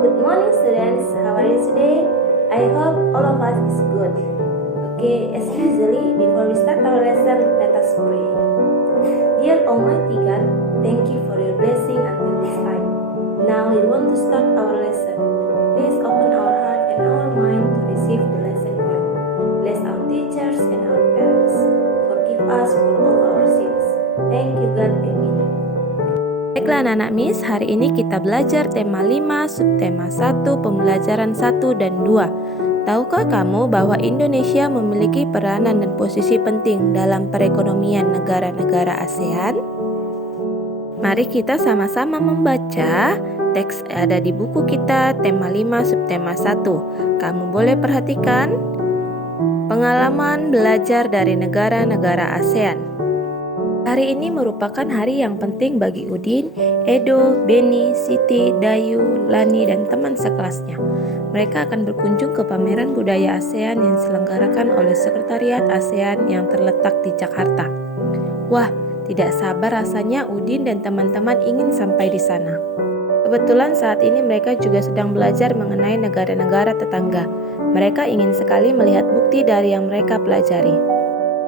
Good morning students, how are you today? I hope all of us is good. Okay, as usually, before we start our lesson, let us pray. Dear Almighty God, thank you for your blessing until this time. Now we want to start our lesson. Please open our heart and our mind to receive the lesson well. Bless our teachers and our parents. Forgive us for all our sins. Thank you God, amen. Baiklah anak-anak Miss, hari ini kita belajar tema 5, subtema 1, pembelajaran 1 dan 2. Tahukah kamu bahwa Indonesia memiliki peranan dan posisi penting dalam perekonomian negara-negara ASEAN? Mari kita sama-sama membaca teks ada di buku kita tema 5, subtema 1. Kamu boleh perhatikan pengalaman belajar dari negara-negara ASEAN. Hari ini merupakan hari yang penting bagi Udin, Edo, Beni, Siti, Dayu, Lani, dan teman sekelasnya. Mereka akan berkunjung ke pameran budaya ASEAN yang diselenggarakan oleh Sekretariat ASEAN yang terletak di Jakarta. Wah, tidak sabar rasanya Udin dan teman-teman ingin sampai di sana. Kebetulan saat ini mereka juga sedang belajar mengenai negara-negara tetangga. Mereka ingin sekali melihat bukti dari yang mereka pelajari.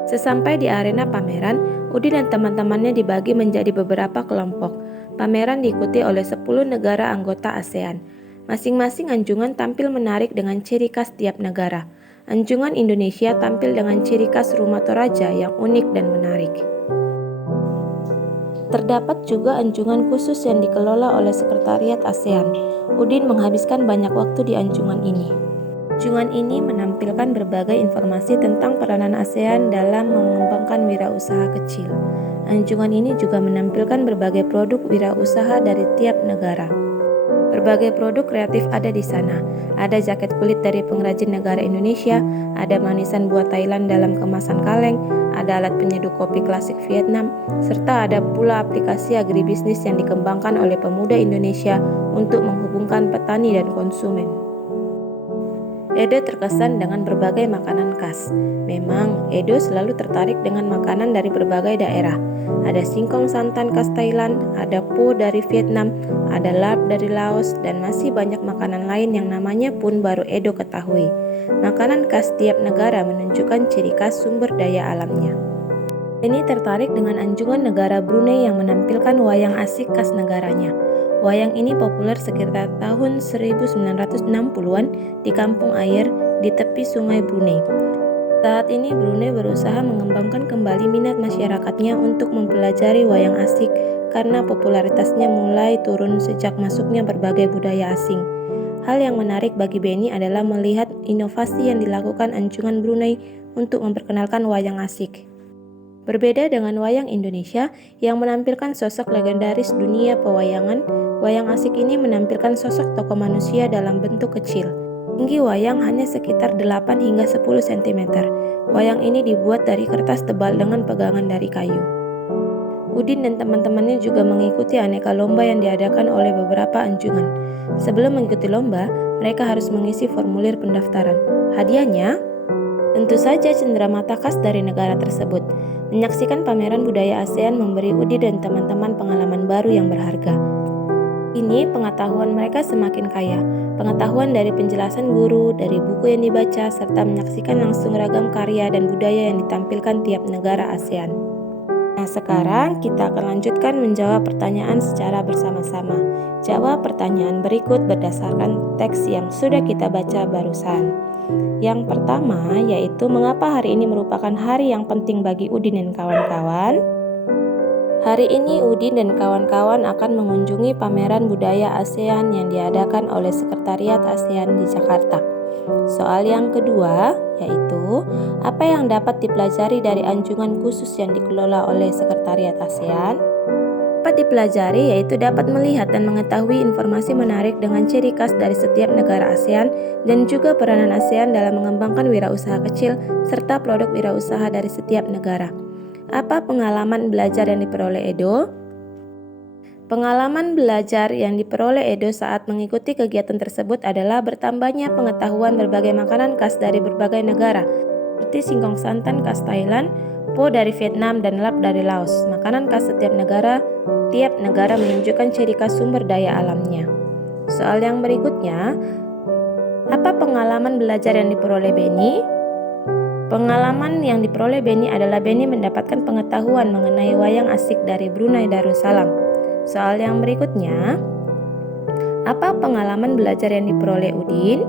Sesampai di arena pameran, Udin dan teman-temannya dibagi menjadi beberapa kelompok. Pameran diikuti oleh 10 negara anggota ASEAN. Masing-masing anjungan tampil menarik dengan ciri khas tiap negara. Anjungan Indonesia tampil dengan ciri khas rumah Toraja yang unik dan menarik. Terdapat juga anjungan khusus yang dikelola oleh Sekretariat ASEAN. Udin menghabiskan banyak waktu di anjungan ini. Anjungan ini menampilkan berbagai informasi tentang peranan ASEAN dalam mengembangkan wirausaha kecil. Anjungan ini juga menampilkan berbagai produk wirausaha dari tiap negara. Berbagai produk kreatif ada di sana. Ada jaket kulit dari pengrajin negara Indonesia, ada manisan buat Thailand dalam kemasan kaleng, ada alat penyeduh kopi klasik Vietnam, serta ada pula aplikasi agribisnis yang dikembangkan oleh pemuda Indonesia untuk menghubungkan petani dan konsumen. Edo terkesan dengan berbagai makanan khas. Memang, Edo selalu tertarik dengan makanan dari berbagai daerah. Ada singkong santan khas Thailand, ada pho dari Vietnam, ada larp dari Laos, dan masih banyak makanan lain yang namanya pun baru Edo ketahui. Makanan khas tiap negara menunjukkan ciri khas sumber daya alamnya. Ini tertarik dengan anjungan negara Brunei yang menampilkan wayang asik khas negaranya. Wayang ini populer sekitar tahun 1960-an di kampung air di tepi sungai Brunei. Saat ini Brunei berusaha mengembangkan kembali minat masyarakatnya untuk mempelajari wayang asik karena popularitasnya mulai turun sejak masuknya berbagai budaya asing. Hal yang menarik bagi Beni adalah melihat inovasi yang dilakukan anjungan Brunei untuk memperkenalkan wayang asik. Berbeda dengan wayang Indonesia yang menampilkan sosok legendaris dunia pewayangan, wayang asik ini menampilkan sosok tokoh manusia dalam bentuk kecil. Tinggi wayang hanya sekitar 8 hingga 10 cm. Wayang ini dibuat dari kertas tebal dengan pegangan dari kayu. Udin dan teman-temannya juga mengikuti aneka lomba yang diadakan oleh beberapa anjungan. Sebelum mengikuti lomba, mereka harus mengisi formulir pendaftaran. Hadiahnya, tentu saja cenderamata khas dari negara tersebut. Menyaksikan pameran budaya ASEAN memberi Udin dan teman-teman pengalaman baru yang berharga. Ini pengetahuan mereka semakin kaya. Pengetahuan dari penjelasan guru, dari buku yang dibaca, serta menyaksikan langsung ragam karya dan budaya yang ditampilkan tiap negara ASEAN. Nah, sekarang kita akan lanjutkan menjawab pertanyaan secara bersama-sama. Jawab pertanyaan berikut berdasarkan teks yang sudah kita baca barusan. Yang pertama yaitu mengapa hari ini merupakan hari yang penting bagi Udin dan kawan-kawan? Hari ini Udin dan kawan-kawan akan mengunjungi pameran budaya ASEAN yang diadakan oleh Sekretariat ASEAN di Jakarta. Soal yang kedua yaitu apa yang dapat dipelajari dari anjungan khusus yang dikelola oleh Sekretariat ASEAN? Dapat dipelajari yaitu dapat melihat dan mengetahui informasi menarik dengan ciri khas dari setiap negara ASEAN dan juga peranan ASEAN dalam mengembangkan wirausaha kecil serta produk wirausaha dari setiap negara. Apa pengalaman belajar yang diperoleh Edo? Pengalaman belajar yang diperoleh Edo saat mengikuti kegiatan tersebut adalah bertambahnya pengetahuan berbagai makanan khas dari berbagai negara, seperti singkong santan khas Thailand, pho dari Vietnam, dan larp dari Laos. Makanan khas tiap negara menunjukkan ciri khas sumber daya alamnya. Soal yang berikutnya, apa pengalaman belajar yang diperoleh Beni? Pengalaman yang diperoleh Beni adalah Beni mendapatkan pengetahuan mengenai wayang asik dari Brunei Darussalam. Soal yang berikutnya, apa pengalaman belajar yang diperoleh Udin?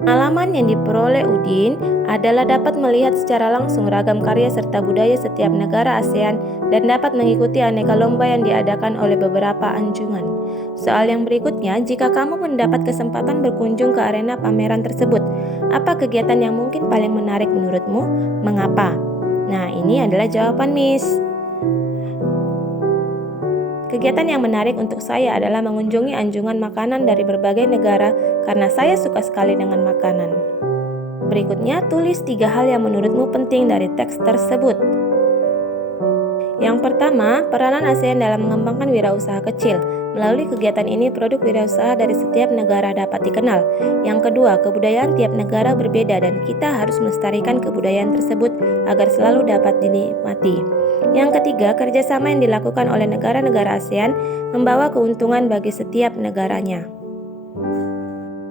Pengalaman yang diperoleh Udin adalah dapat melihat secara langsung ragam karya serta budaya setiap negara ASEAN dan dapat mengikuti aneka lomba yang diadakan oleh beberapa anjungan. Soal yang berikutnya, jika kamu mendapat kesempatan berkunjung ke arena pameran tersebut, apa kegiatan yang mungkin paling menarik menurutmu? Mengapa? Nah, ini adalah jawaban Miss. Kegiatan yang menarik untuk saya adalah mengunjungi anjungan makanan dari berbagai negara karena saya suka sekali dengan makanan. Berikutnya, tulis 3 hal yang menurutmu penting dari teks tersebut. Yang pertama, peranan ASEAN dalam mengembangkan wirausaha kecil. Melalui kegiatan ini, produk wirausaha dari setiap negara dapat dikenal. Yang kedua, kebudayaan tiap negara berbeda dan kita harus melestarikan kebudayaan tersebut agar selalu dapat dinikmati. Yang ketiga, kerjasama yang dilakukan oleh negara-negara ASEAN membawa keuntungan bagi setiap negaranya.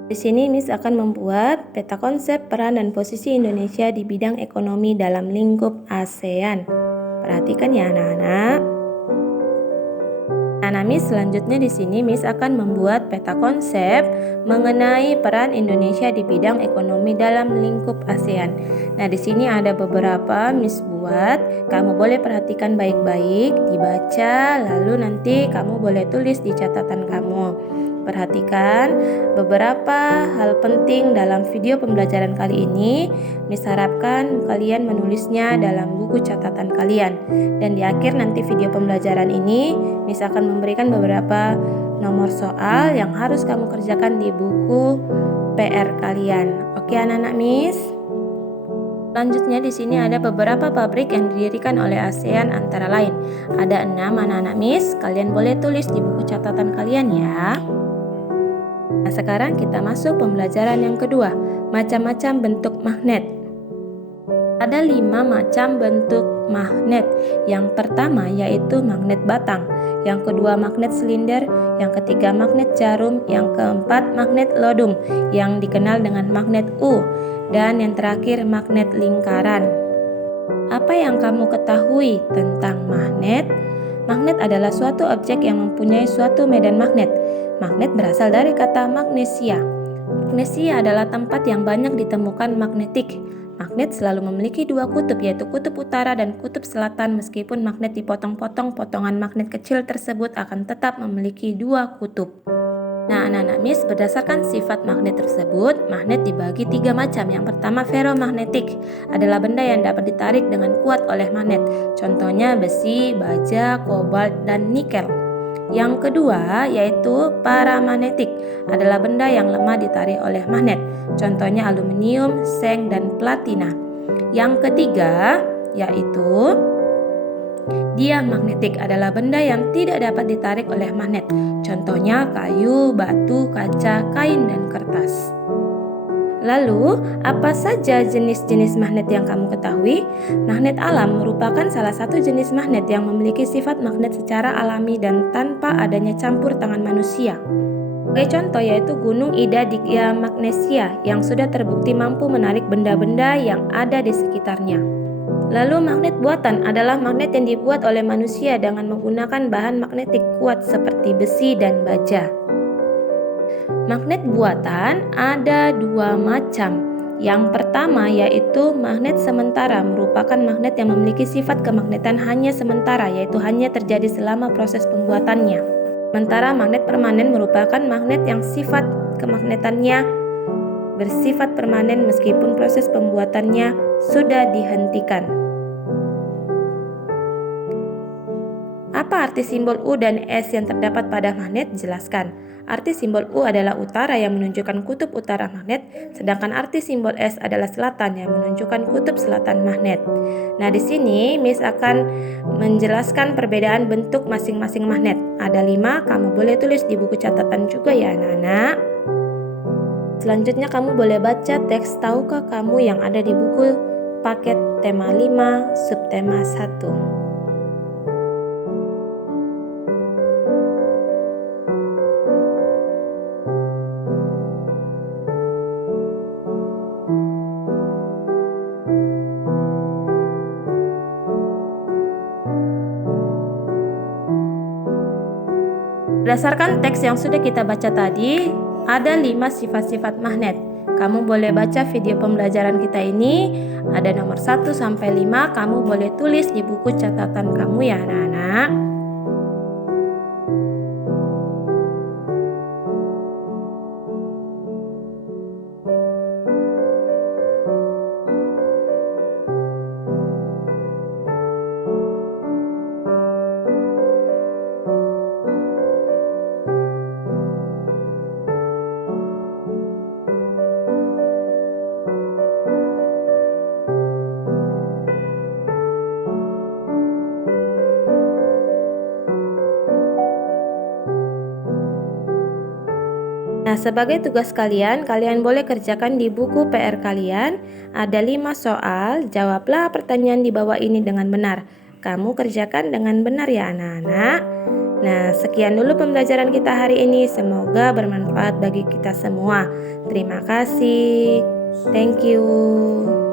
Di sini Miss akan membuat peta konsep peran dan posisi Indonesia di bidang ekonomi dalam lingkup ASEAN. Perhatikan ya anak-anak. Nah, Miss selanjutnya di sini Miss akan membuat peta konsep mengenai peran Indonesia di bidang ekonomi dalam lingkup ASEAN. Nah, di sini ada beberapa Miss buat. Kamu boleh perhatikan baik-baik, dibaca, lalu nanti kamu boleh tulis di catatan kamu. Perhatikan beberapa hal penting dalam video pembelajaran kali ini. Miss harapkan kalian menulisnya dalam buku catatan kalian. Dan di akhir nanti video pembelajaran ini, Miss akan memberikan beberapa nomor soal yang harus kamu kerjakan di buku PR kalian. Oke anak-anak Miss? Selanjutnya di sini ada beberapa pabrik yang didirikan oleh ASEAN antara lain. Ada 6 anak-anak Miss, kalian boleh tulis di buku catatan kalian ya. Nah, sekarang kita masuk pembelajaran yang kedua, macam-macam bentuk magnet. Ada 5 macam bentuk magnet. Yang pertama yaitu magnet batang, yang kedua magnet silinder, yang ketiga magnet jarum, yang keempat magnet lodum yang dikenal dengan magnet U, dan yang terakhir magnet lingkaran. Apa yang kamu ketahui tentang magnet? Magnet adalah suatu objek yang mempunyai suatu medan magnet. Magnet berasal dari kata magnesia. Magnesia adalah tempat yang banyak ditemukan magnetik. Magnet selalu memiliki 2 kutub, yaitu kutub utara dan kutub selatan. Meskipun magnet dipotong-potong, potongan magnet kecil tersebut akan tetap memiliki 2 kutub. Nah, anak-anak Miss, berdasarkan sifat magnet tersebut, magnet dibagi 3 macam. Yang pertama, ferromagnetik, adalah benda yang dapat ditarik dengan kuat oleh magnet. Contohnya besi, baja, kobalt, dan nikel. Yang kedua yaitu paramagnetik, adalah benda yang lemah ditarik oleh magnet. Contohnya aluminium, seng, dan platina. Yang ketiga yaitu diamagnetik, adalah benda yang tidak dapat ditarik oleh magnet. Contohnya kayu, batu, kaca, kain, dan kertas. Lalu, apa saja jenis-jenis magnet yang kamu ketahui? Magnet alam merupakan salah satu jenis magnet yang memiliki sifat magnet secara alami dan tanpa adanya campur tangan manusia. Sebagai contoh yaitu Gunung Ida di Magnesia yang sudah terbukti mampu menarik benda-benda yang ada di sekitarnya. Lalu magnet buatan adalah magnet yang dibuat oleh manusia dengan menggunakan bahan magnetik kuat seperti besi dan baja. Magnet buatan ada 2 macam. Yang pertama yaitu magnet sementara, merupakan magnet yang memiliki sifat kemagnetan hanya sementara, yaitu hanya terjadi selama proses pembuatannya. Sementara magnet permanen merupakan magnet yang sifat kemagnetannya bersifat permanen meskipun proses pembuatannya sudah dihentikan. Apa arti simbol U dan S yang terdapat pada magnet? Jelaskan. Arti simbol U adalah utara yang menunjukkan kutub utara magnet, sedangkan arti simbol S adalah selatan yang menunjukkan kutub selatan magnet. Nah, di sini Miss akan menjelaskan perbedaan bentuk masing-masing magnet. Ada 5, kamu boleh tulis di buku catatan juga ya anak-anak. Selanjutnya kamu boleh baca teks tahukah kamu yang ada di buku paket tema 5 subtema 1. Berdasarkan teks yang sudah kita baca tadi, ada 5 sifat-sifat magnet. Kamu boleh baca video pembelajaran kita ini, ada nomor 1 sampai 5, kamu boleh tulis di buku catatan kamu ya anak-anak. Nah, sebagai tugas kalian boleh kerjakan di buku PR kalian. Ada 5 soal, jawablah pertanyaan di bawah ini dengan benar. Kamu kerjakan dengan benar ya anak-anak. Nah, sekian dulu pembelajaran kita hari ini. Semoga bermanfaat bagi kita semua. Terima kasih. Thank you.